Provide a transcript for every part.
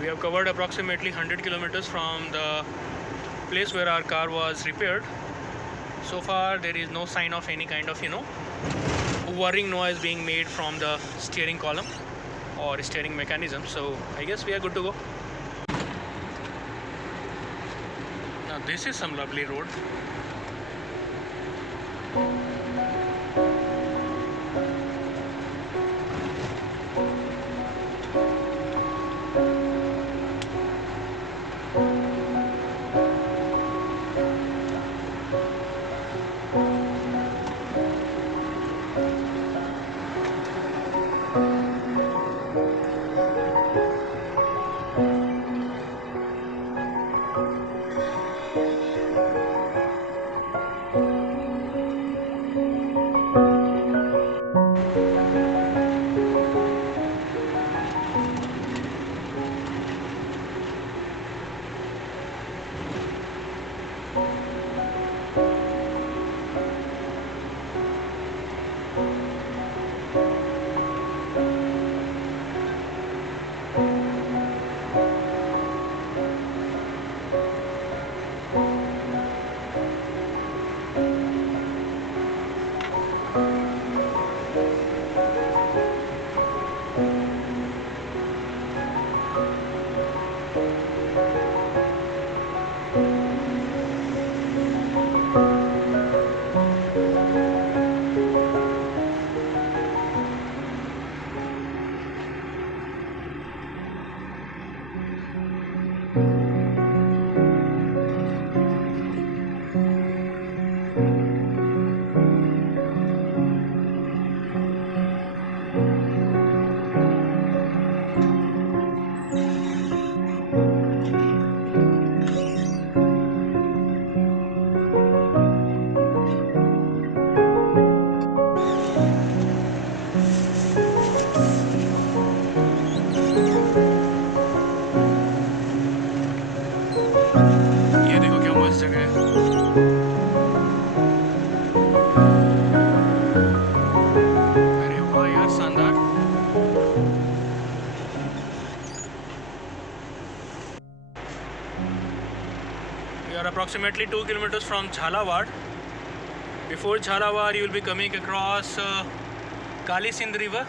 We have covered approximately 100 kilometers from the place where our car was repaired. So far there is no sign of any kind of whirring noise being made from the steering column or steering mechanism, so I guess we are good to go. Now this is some lovely road. ये देखो क्या मस्त जगह है। अरे वाह यार, शानदार। We are approximately 2 kilometers from Jhalawad. Before Jhalawad, you will be coming across Kali Sindh river.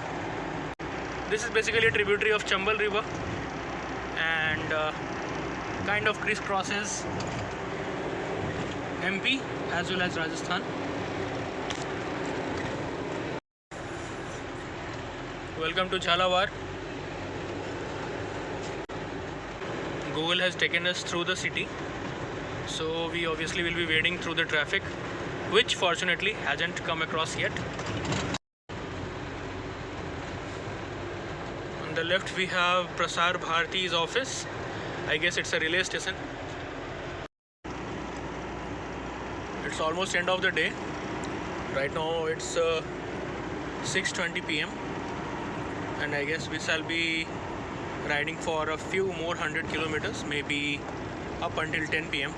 This is basically a tributary of Chambal river and kind of crisscrosses MP as well as Rajasthan. Welcome to Jhalawad. Google has taken us through the city, so we obviously will be wading through the traffic, which fortunately hasn't come across yet. On the left we have Prasar Bharati's office. I guess it's a relay station. It's almost end of the day. Right now it's 6:20 p.m. and I guess we shall be riding for a few more 100 kilometers, maybe up until 10 p.m.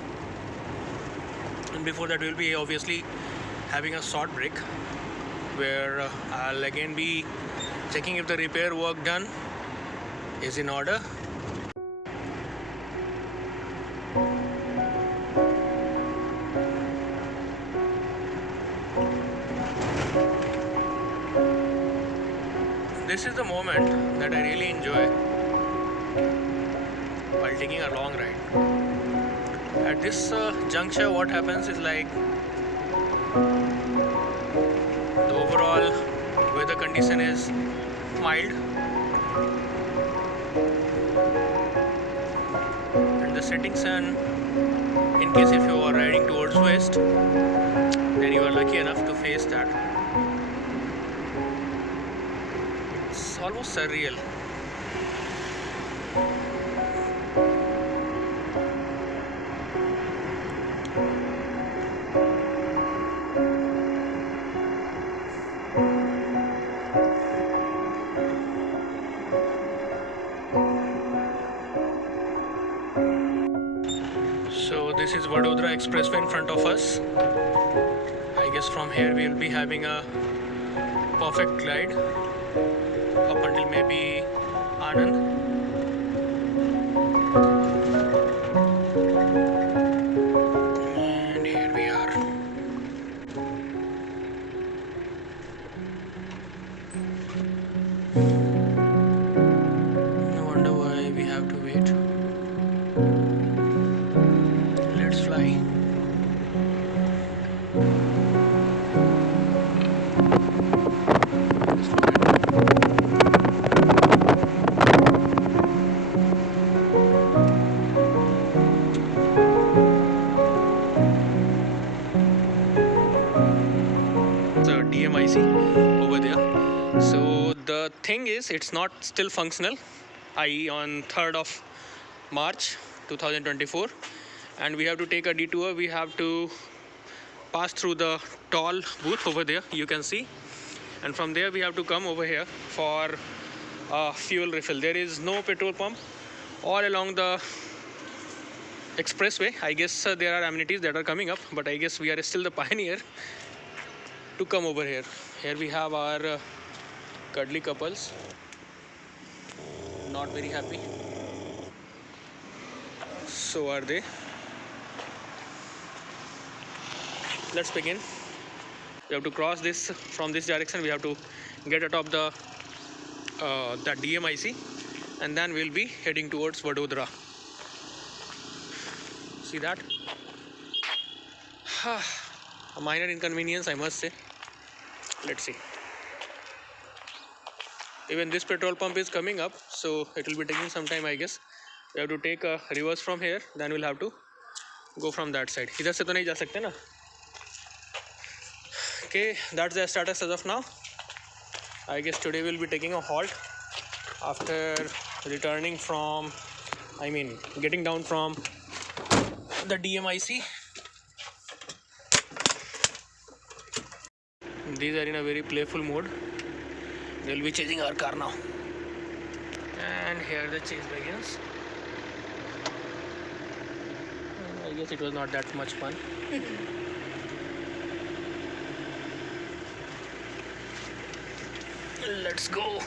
and before that we'll be obviously having a short break where I'll again be checking if the repair work done is in order. This is the moment that I really enjoy while taking a long ride. At this juncture, what happens is like the overall weather condition is mild and the setting sun, in case if you are riding towards west, then you are lucky enough to face that. It's almost surreal. So this is Vadodara Expressway in front of us. I guess from here we will be having a perfect glide up until maybe Anand. is it's not still functional, i.e. on 3rd of March 2024, and we have to take a detour. We have to pass through the toll booth over there, you can see, and from there we have to come over here for fuel refill. There is no petrol pump all along the expressway. I guess there are amenities that are coming up, but I guess we are still the pioneer to come over here. Here we have our cuddly couples, not very happy. So are they. Let's begin. We have to cross this from this direction. We have to get atop the DMIC, and then we'll be heading towards Vadodara. See that? A minor inconvenience, I must say. Let's see. Even this petrol pump is coming up, so it will be taking some time, I guess. We have to take a reverse from here, then we'll have to go from that side. इधर से तो नहीं जा सकते ना? Okay, that's the status as of now. I guess today we'll be taking a halt after returning from, getting down from the DMIC. These are in a very playful mode. They will be chasing our car now. And here the chase begins. I guess it was not that much fun. Let's go.